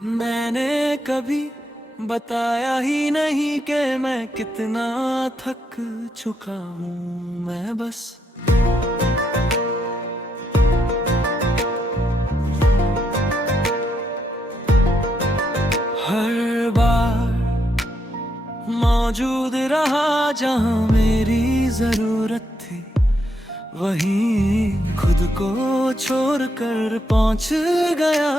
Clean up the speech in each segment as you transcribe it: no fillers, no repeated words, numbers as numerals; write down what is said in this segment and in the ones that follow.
मैंने कभी बताया ही नहीं कि मैं कितना थक चुका हूँ। मैं बस हर बार मौजूद रहा जहाँ मेरी जरूरत थी, वहीं खुद को छोड़कर पहुंच गया।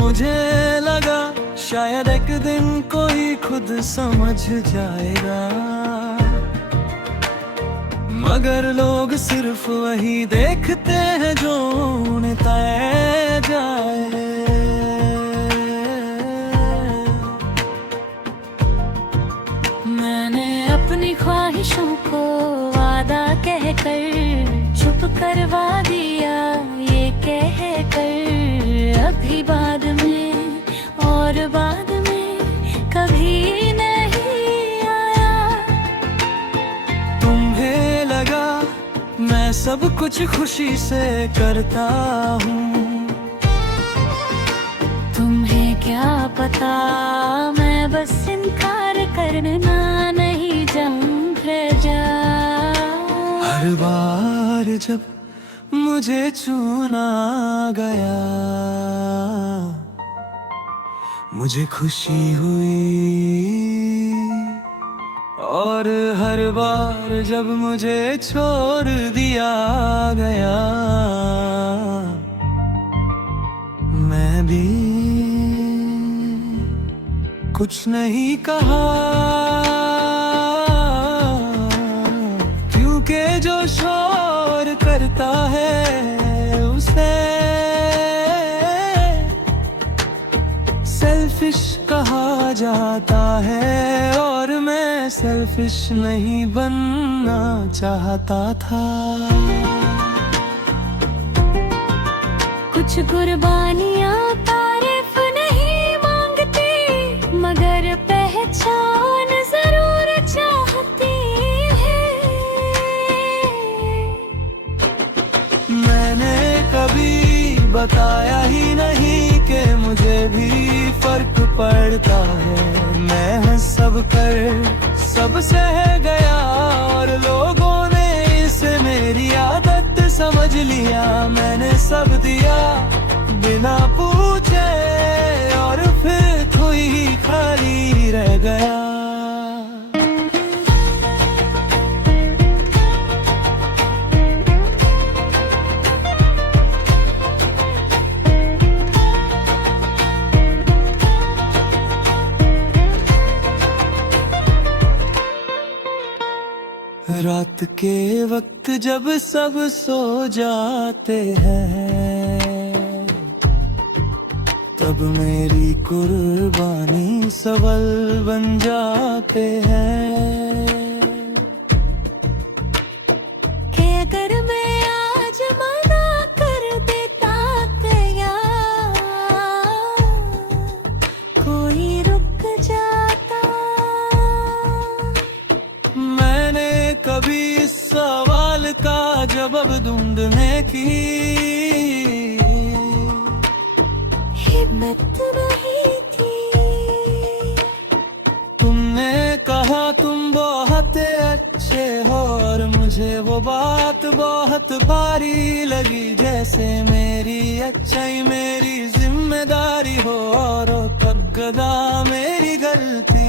मुझे लगा शायद एक दिन कोई खुद समझ जाएगा, मगर लोग सिर्फ वही देखते हैं जो उन्हें तय जाए। मैंने अपनी ख्वाहिशों को वादा कहकर चुप करवा दिया, ये कहकर अभी बाद में और बाद में कभी नहीं आया। तुम्हें लगा मैं सब कुछ खुशी से करता हूँ, तुम्हें क्या पता मैं बस इनकार करना नहीं जाऊं फिर जा। हर बार जब मुझे चुना गया, मुझे खुशी हुई, और हर बार जब मुझे छोड़ दिया गया, मैं भी कुछ नहीं कहा, क्योंकि जो शोर करता है उसे सेल्फिश कहा जाता है, और मैं सेल्फिश नहीं बनना चाहता था। कुछ कुर्बानियां तारीफ नहीं मांगती, मगर पहचान जरूर चाहती है। मैंने कभी बताया ही नहीं कि मुझे भी फर्क पड़ता है। मैं सब कर सब सह गया, और लोगों ने इसे मेरी आदत समझ लिया। मैंने सब दिया बिना पूछे, और फिर कोई खाली रह गया। रात के वक्त जब सब सो जाते हैं, तब मेरी कुर्बानी सबल बन जाते हैं। कि अगर मैं आज मना कर देता क्या कोई रुक जाता। मैंने कभी इस सवाल का जवाब ढूंढने की हिम्मत नहीं थी। तुमने कहा तुम बहुत अच्छे हो, और मुझे वो बात बहुत भारी लगी, जैसे मेरी अच्छाई मेरी जिम्मेदारी हो, और कद्दा मेरी गलती।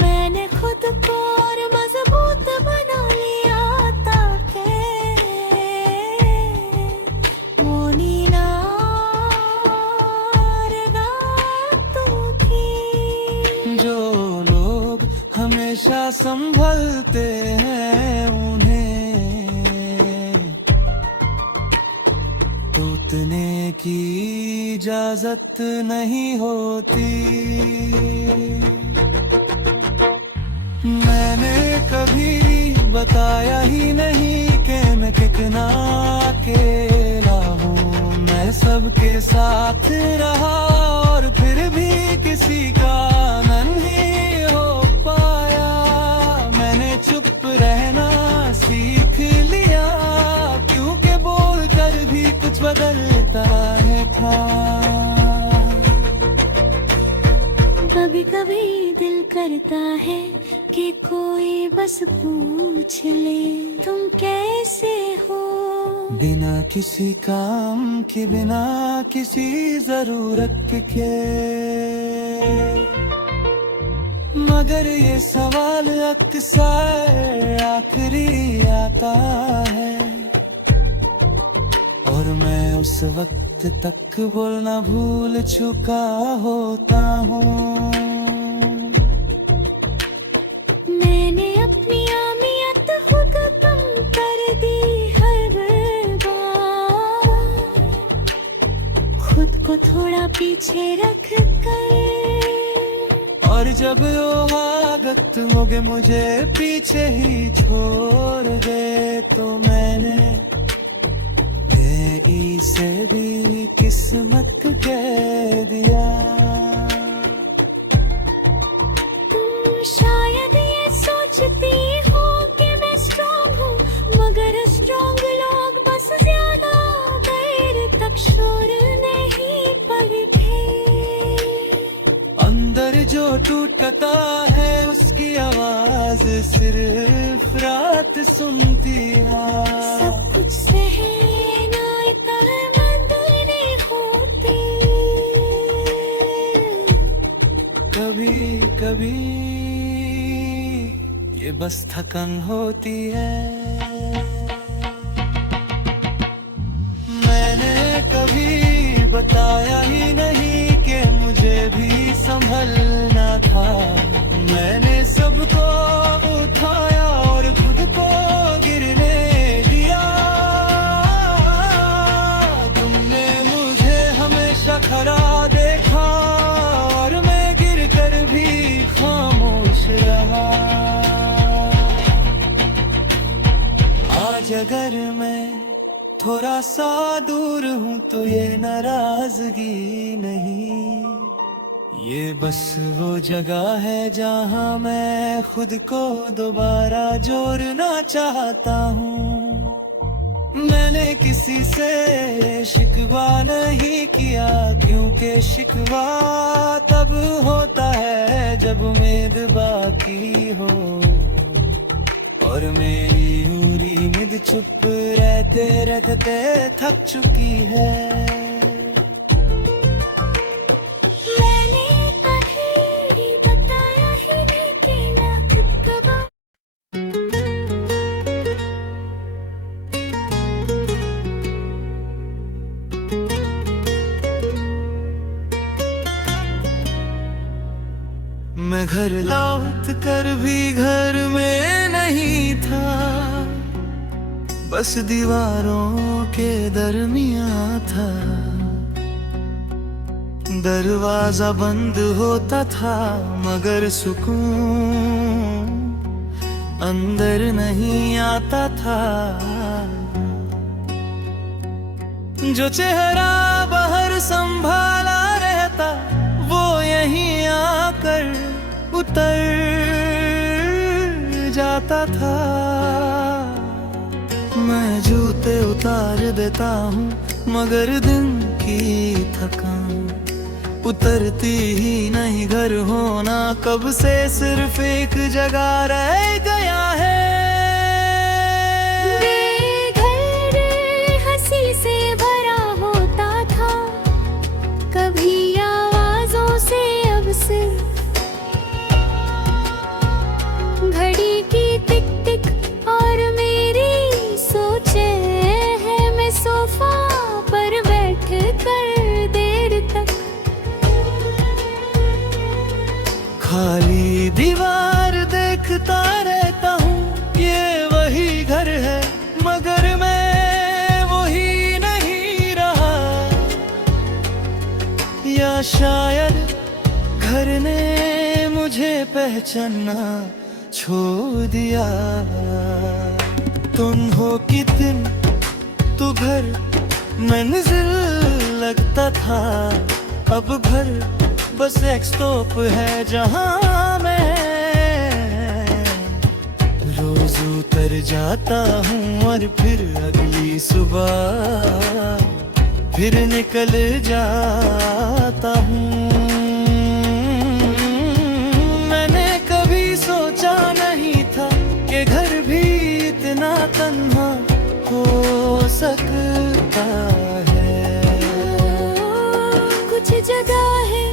मैंने खुद को और मजबूत बना लिया ताकि वो नीला रातों की। जो लोग हमेशा संभलते हैं, उन्हें टूटने की इजाजत नहीं होती। मैंने कभी बताया ही नहीं कि मैं कितना अकेला हूँ। मैं सबके साथ रहा, और फिर भी किसी का नहीं हो पाया। मैंने चुप रहना सीख लिया, क्योंकि बोल कर भी कुछ बदलता है था। कभी दिल करता है कि कोई बस पूछ ले तुम कैसे हो। बिना किसी काम के, बिना किसी जरूरत के, मगर ये सवाल अक्सर आखिरी आता है, और मैं उस वक्त तक बोलना भूल चुका होता हूँ। मैंने अपनी अहमियत खुद कम कर दी हर बार, खुद को थोड़ा पीछे रख कर, और जब वो वक्त हो गए मुझे पीछे ही छोड़ दे, तो मैंने से भी किस्मत कह दिया। तुम शायद ये सोचती हो कि मैं स्ट्रॉन्ग हूँ, मगर स्ट्रॉन्ग लोग बस ज्यादा देर तक शोर नहीं पड़ते। अंदर जो टूटता है उसकी आवाज सिर्फ रात सुनती है। सब कुछ सहना इतना मंदिर होती, कभी कभी ये बस थकन होती है। मैंने कभी बताया ही नहीं कि मुझे भी संभलना था। मैंने सबको उठाया और खुद को गिरने दिया। तुमने मुझे हमेशा खड़ा देखा और मैं गिर कर भी खामोश रहा। आज अगर मैं थोड़ा सा दूर हूँ तो ये नाराजगी नहीं, ये बस वो जगह है जहाँ मैं खुद को दोबारा जोड़ना चाहता हूँ। मैंने किसी से शिकवा नहीं किया, क्योंकि शिकवा तब होता है जब उम्मीद बाकी हो, और मेरी उम्मीद चुप रहते रहते थक चुकी है। मैं घर लौट कर भी घर में नहीं था, बस दीवारों के दरमियां था। दरवाजा बंद होता था मगर सुकून अंदर नहीं आता था। जो चेहरा बाहर संभाला रहता वो यहीं आकर उतर जाता था। मैं जूते उतार देता हूँ मगर दिन की थकान उतरती ही नहीं। घर होना कब से सिर्फ एक जगह रह गया है। घर हंसी से भरा होता था, कभी आवाजों से अब सिर्फ घड़ी की टिक टिक और मेरी सोचे है। मैं सोफा पर बैठ कर देर तक खाली दीवार देखता रहता हूँ। ये वही घर है मगर मैं वही नहीं रहा, या शायद घर ने मुझे पहचानना छोड़ दिया। तुम हो कि दिन तो घर मंजिल लगता था, अब घर बस एक स्टॉप है जहाँ मैं रोज उतर जाता हूँ और फिर अगली सुबह फिर निकल जाता हूँ। सकता है। कुछ जगह है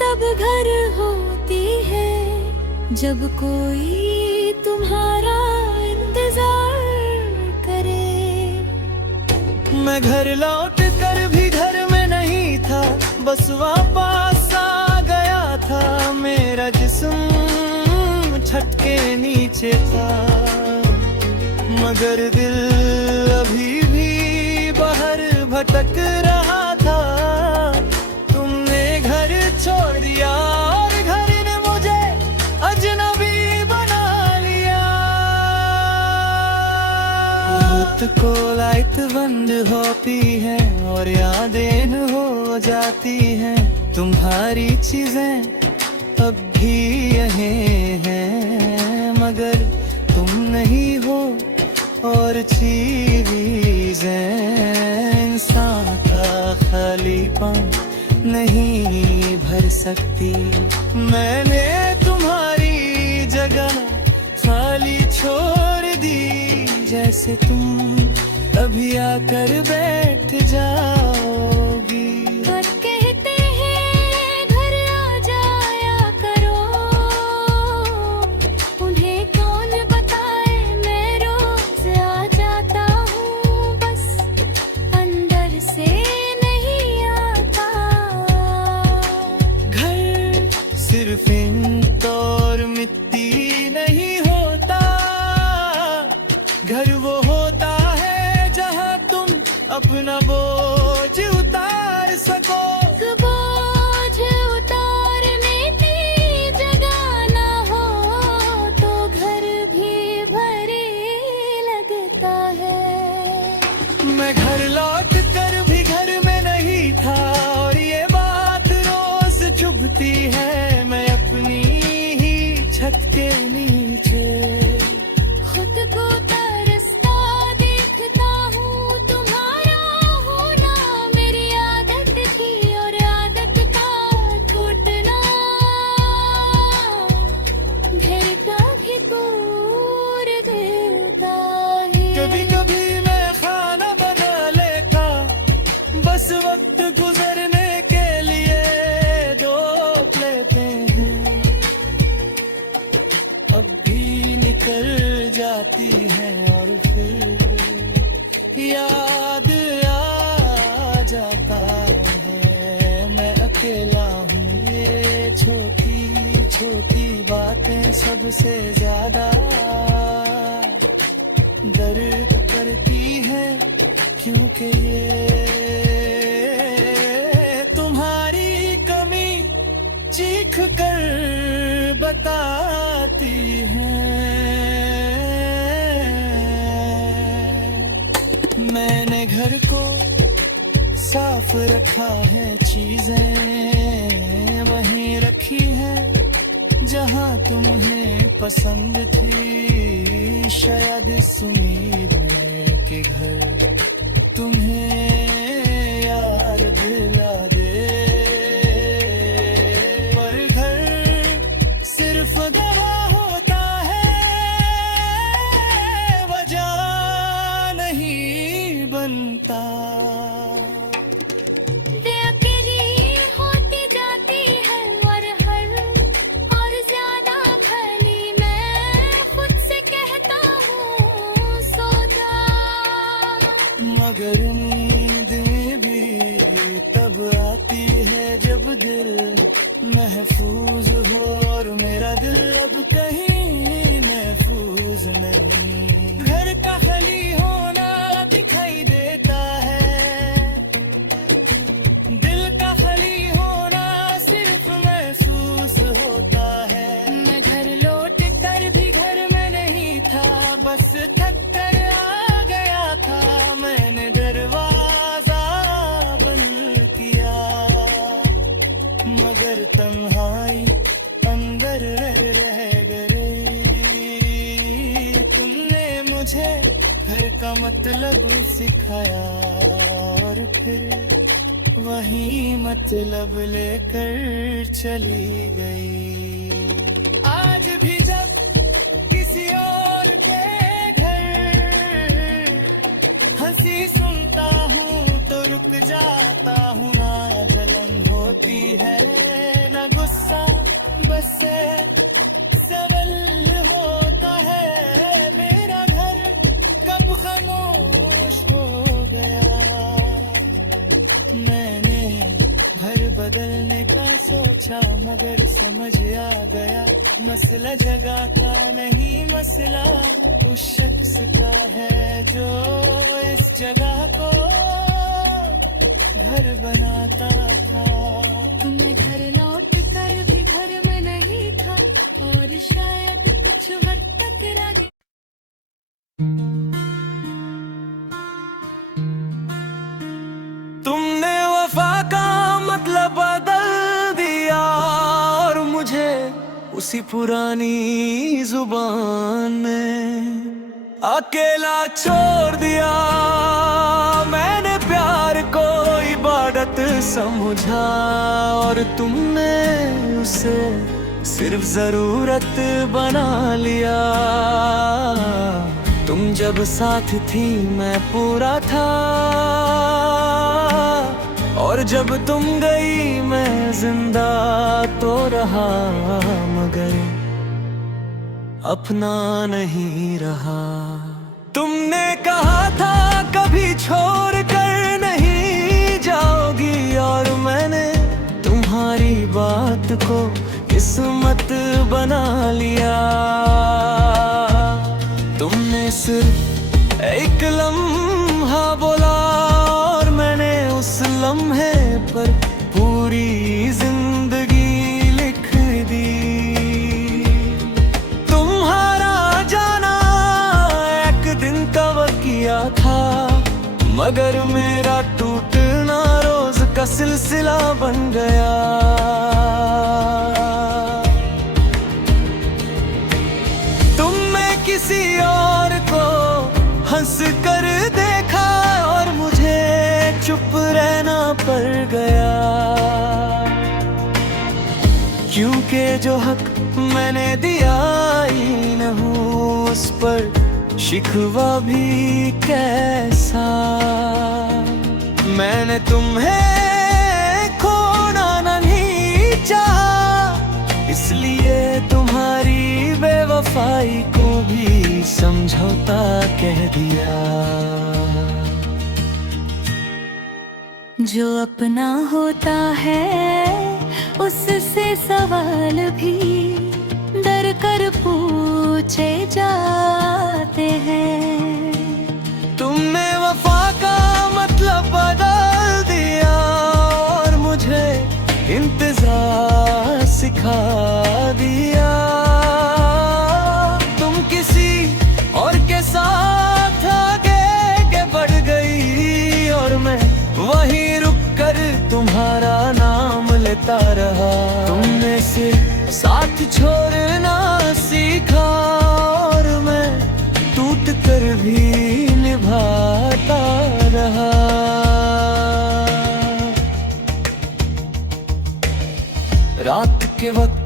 तब घर होती है, जब कोई तुम्हारा इंतजार करे। मैं घर लौट कर भी घर में नहीं था, बस वापस आ गया था। मेरा जिस्म छत के नीचे था, मगर दिल अभी भी बाहर भटक रहा था। तुमने घर छोड़ दिया और घर ने मुझे अजनबी बना लिया। रात को लाइट बंद होती है और यादें हो जाती हैं। तुम्हारी चीजें अब भी यहीं हैं, मगर तुम नहीं हो और चीजें इंसान का खालीपन नहीं भर सकती। मैंने तुम्हारी जगह खाली छोड़ दी, जैसे तुम अभी आकर बैठ जाओगी। पर कहते हैं घर आ जाया करो, उन्हें कौन बताए मैं रोज आ जाता हूँ, बस अंदर से नहीं आता। घर सिर्फ ईंट और मिट्टी नहीं होता, घर वो होता है जहाँ तुम अपना बोझ उतार सको। बोझ उतारने की जगह ना हो तो घर भी भारी लगता है। मैं घर लौट कर भी घर में नहीं था और ये बात रोज चुभती है। मैं अपनी ही छत के नीचे खुद को तरसता देखता हूँ, तुम्हारा होना मेरी आदत थी और आदत का टूटना घर का भी तोड़ देता है। कभी कभी मैं खाना बना लेता, बस वक्त गुजरने के लिए दो लेते हैं। अब भी निकल जाती है और फिर याद आ जाता है। मैं अकेला हूँ, ये छोटी छोटी बातें सबसे ज्यादा दर्द करती हैं, क्योंकि ये तुम्हारी कमी चीख कर बताती हैं। मैंने घर को साफ रखा है, चीजें वहीं रखी हैं जहाँ तुम्हें पसंद थी। शायद इस उम्मीद में कि घर तुम्हें याद दिला दे, पर घर सिर्फ गवाह होता है, वजह नहीं बनता। अकेली होती जाती है और हर और ज्यादा खाली मैं खुद से कहता हूँ सो जा। मगर नींद भी तब आती है जब दिल महफूज हो, और मेरा दिल अब कहीं महफूज नहीं। घर का खाली होना दिखाई देता है, दिल का खाली होना सिर्फ महसूस होता है। मैं घर लौट कर भी घर में नहीं था, बस थक कर आ गया था। मैंने दरवाजा बंद किया, मगर तन्हाई अंदर रह गई। तुमने मुझे घर का मतलब सिखाया और फिर वही मतलब लेकर चली गई। आज भी जब किसी और के घर हंसी सुन सोचा मगर समझ आ गया, मसला जगह का नहीं, मसला उस शख्स का है जो इस जगह को घर बनाता था। मैं घर लौट कर भी घर में नहीं था, और शायद कुछ वक्त तक रह गया। तुमने वफा का मतलब बदल दिया और मुझे उसी पुरानी जुबान में अकेला छोड़ दिया। मैंने प्यार को इबादत समझा और तुमने उसे सिर्फ जरूरत बना लिया। तुम जब साथ थी मैं पूरा था, और जब तुम गई मैं जिंदा तो रहा, मगर अपना नहीं रहा। तुमने कहा था कभी छोड़ कर नहीं जाओगी, और मैंने तुम्हारी बात को किस्मत बना लिया। तुमने सिर्फ एक लम्हा बोला और मैंने उस लम्हे पर पूरी जिंदगी लिख दी। तुम्हारा जाना एक दिन तय किया था, मगर मेरा टूटना रोज का सिलसिला बन गया। किसी और को हंस कर देखा और मुझे चुप रहना पड़ गया, क्योंकि जो हक मैंने दिया ही न हूँ उस पर शिकवा भी कैसा। मैंने तुम्हें खोना नहीं चाहा, इसलिए तुम्हारी बेवफाई को भी समझौता कह दिया। जो अपना होता है उससे सवाल भी डर कर पूछे जाते हैं। तुमने वफा का मतलब बदल दिया और मुझे इंतजार सिखा दिया। और के साथ आगे बढ़ गई और मैं वहीं रुक कर तुम्हारा नाम लेता रहा। तुमने से साथ छोड़ना सीखा और मैं टूट कर भी निभाता रहा। रात के वक्त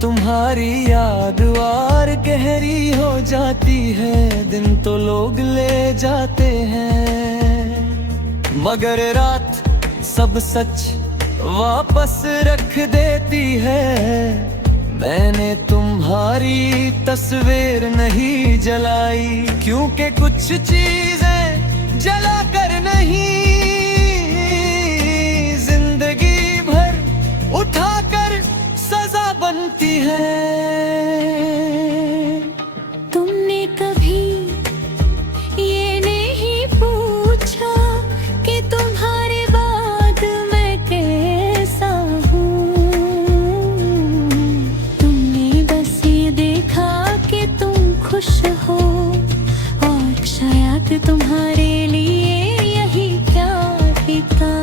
तुम्हारी याद और गहरी हो जाती है, दिन तो लोग ले जाते हैं, मगर रात सब सच वापस रख देती है। मैंने तुम्हारी तस्वीर नहीं जलाई, क्योंकि कुछ चीजें जला कर नहीं, जिंदगी भर उठाकर सजा बनती है। तुमने कभी ये नहीं पूछा कि तुम्हारे बाद मैं कैसा हूँ। तुमने बस ये देखा कि तुम खुश हो, और शायद तुम्हारे लिए यही क्या था।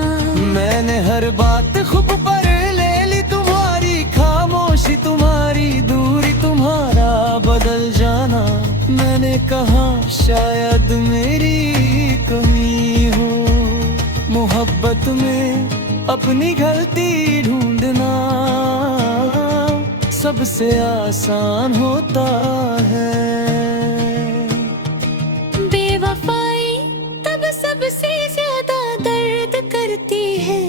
मैंने हर बात खूब पर ले ली, तुम्हारी खामोशी, तुम्हारी दूरी, तुम्हारा बदल जाना। मैंने कहा शायद मेरी कमी हो, मोहब्बत में अपनी गलती ढूंढना सबसे आसान होता है। बेवफाई तब सबसे ज्यादा दर्द करती है,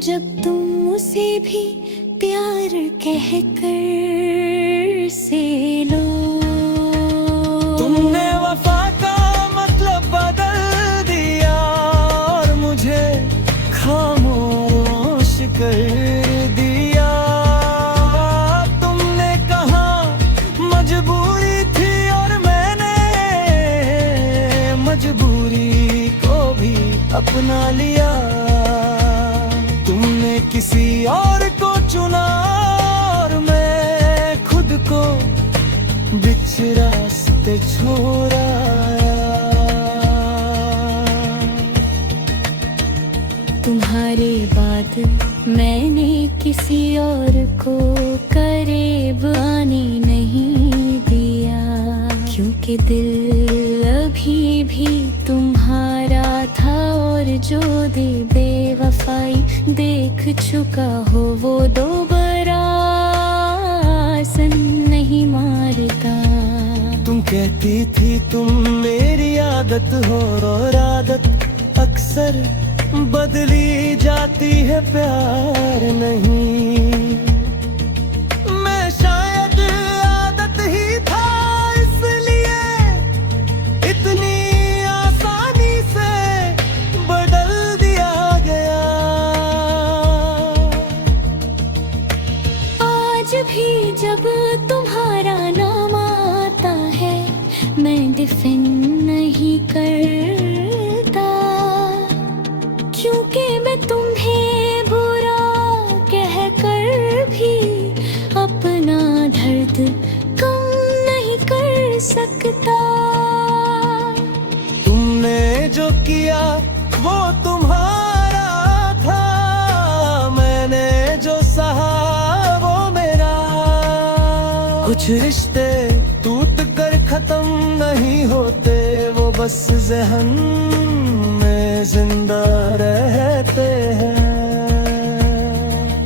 जब तुम उसे भी प्यार कहकर से लो। तुमने वफा का मतलब बदल दिया और मुझे खामोश कर दिया। अपना लिया, तुमने किसी और को चुना और मैं खुद को बीच रास्ते छोड़ आया। तुम्हारे बाद मैंने किसी और को करीब आने नहीं दिया, क्योंकि दिल अभी भी तुम्हारा था और जो दे बेवफाई देख चुका हो वो दोबारा सन नहीं मारता। तुम कहती थी तुम मेरी आदत हो और आदत अक्सर बदली जाती है, प्यार नहीं। मैं शायद आदत ही था इसलिए इतनी आसानी से बदल दिया गया। आज भी जब तुम्हारा नाम आता है मैं डिफेंड नहीं करता, क्योंकि मैं तुम्हें बुरा कह कर भी अपना दर्द कम नहीं कर सकता। तुमने जो किया वो तुम्हारा था, मैंने जो सहा वो मेरा। कुछ रिश्ते टूट कर खत्म नहीं होते, वो बस ज़हन में जिंदा रहते हैं।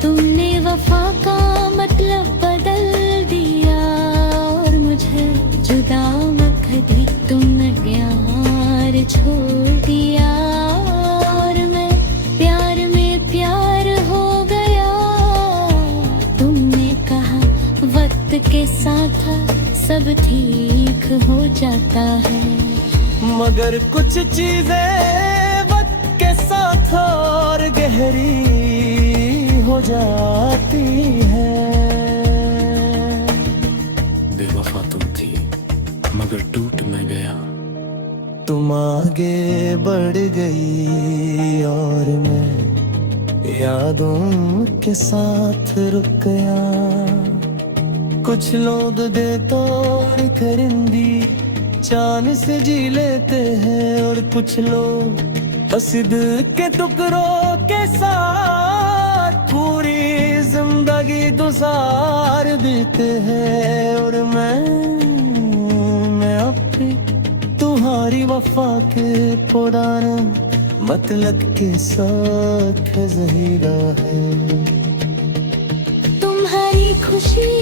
तुमने वफा का मतलब बदल दिया और मुझे जुदा मत दी, तुमने प्यार छोड़ दिया और मैं प्यार में प्यार हो गया। तुमने कहा वक्त के साथ सब ठीक हो जाता है, मगर कुछ चीजें वक्त के साथ और गहरी हो जाती है। बेवफा तुम थी मगर टूट मैं गया। तुम आगे बढ़ गई और मैं यादों के साथ रुक गया। कुछ लोग बेतौर परिंदी चांद से जी लेते हैं और कुछ लोग असिद के टुकड़ों के साथ पूरी जिंदगी गुजार देते हैं। और मैं अब भी तुम्हारी वफा के पुराना मतलब के साथ ज़हीरा है। तुम्हारी खुशी